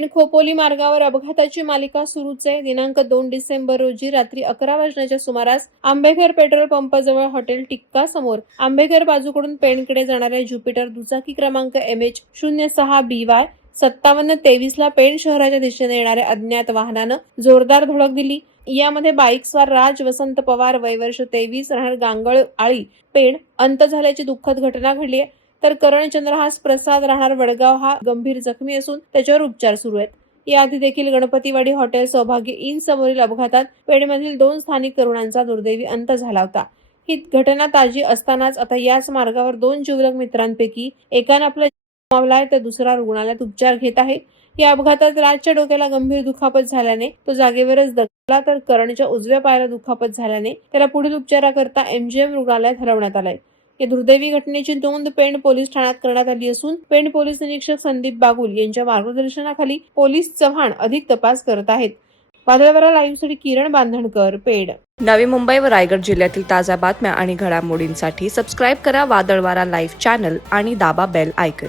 पेण खोपोली मार्गावर अपघाताची मालिका सुरूच आहे. दिनांक 2 डिसेंबर रोजी रात्री 11 वाजण्याच्या सुमारास आंबेघर पेट्रोल पंपाजवळ हॉटेल टिक्का समोर आंबेघर बाजूकडून पेणकडे जाणाऱ्या ज्युपिटर दुचाकी क्रमांक MH06BY 5723 ला पेण शहराच्या दिशेने येणाऱ्या अज्ञात वाहनानं जोरदार धडक दिली. यामध्ये बाईकस्वार राज वसंत पवार वय वर्ष 23 राहणार गांगळ आळी पेण अंत झाल्याची दुःखद घटना घडली आहे. तर करण चंद्रहास प्रसाद राहणार वडगाव हा गंभीर जखमी असून त्याच्यावर उपचार सुरू आहेत. याआधी देखील गणपतीवाडी हॉटेल सौभाग्य इन समोरील अपघातात पेणमधील 2 स्थानिक तरुणांचा दुर्दैवी अंत झाला होता. ही घटना ताजी असतानाच आता याच मार्गावर 2 जिवलग मित्रांपैकी एकाने आपला जीव गमावलाय तर दुसरा रुग्णालयात उपचार घेत आहे. या अपघातात राजच्या डोक्याला गंभीर दुखापत झाल्याने तो जागेवरच दगावला तर करणच्या उजव्या पायाला दुखापत झाल्याने त्याला पुढील उपचाराकरता MGM रुग्णालयात हलवण्यात आलंय. या दुर्दैवी घटनेची नोंद पेण पोलीस ठाण्यात करण्यात आली असून पेण पोलीस निरीक्षक संदीप बागुल यांच्या मार्गदर्शनाखाली पोलीस चव्हाण अधिक तपास करत आहेत. वादळवारा लाईव्हसाठी किरण बांधणकर, पेण. नवी मुंबई व रायगड जिल्ह्यातील ताज्या बातम्या आणि घडामोडींसाठी सबस्क्राईब करा वादळवारा लाईव्ह चॅनल आणि दाबा बेल आयकॉन.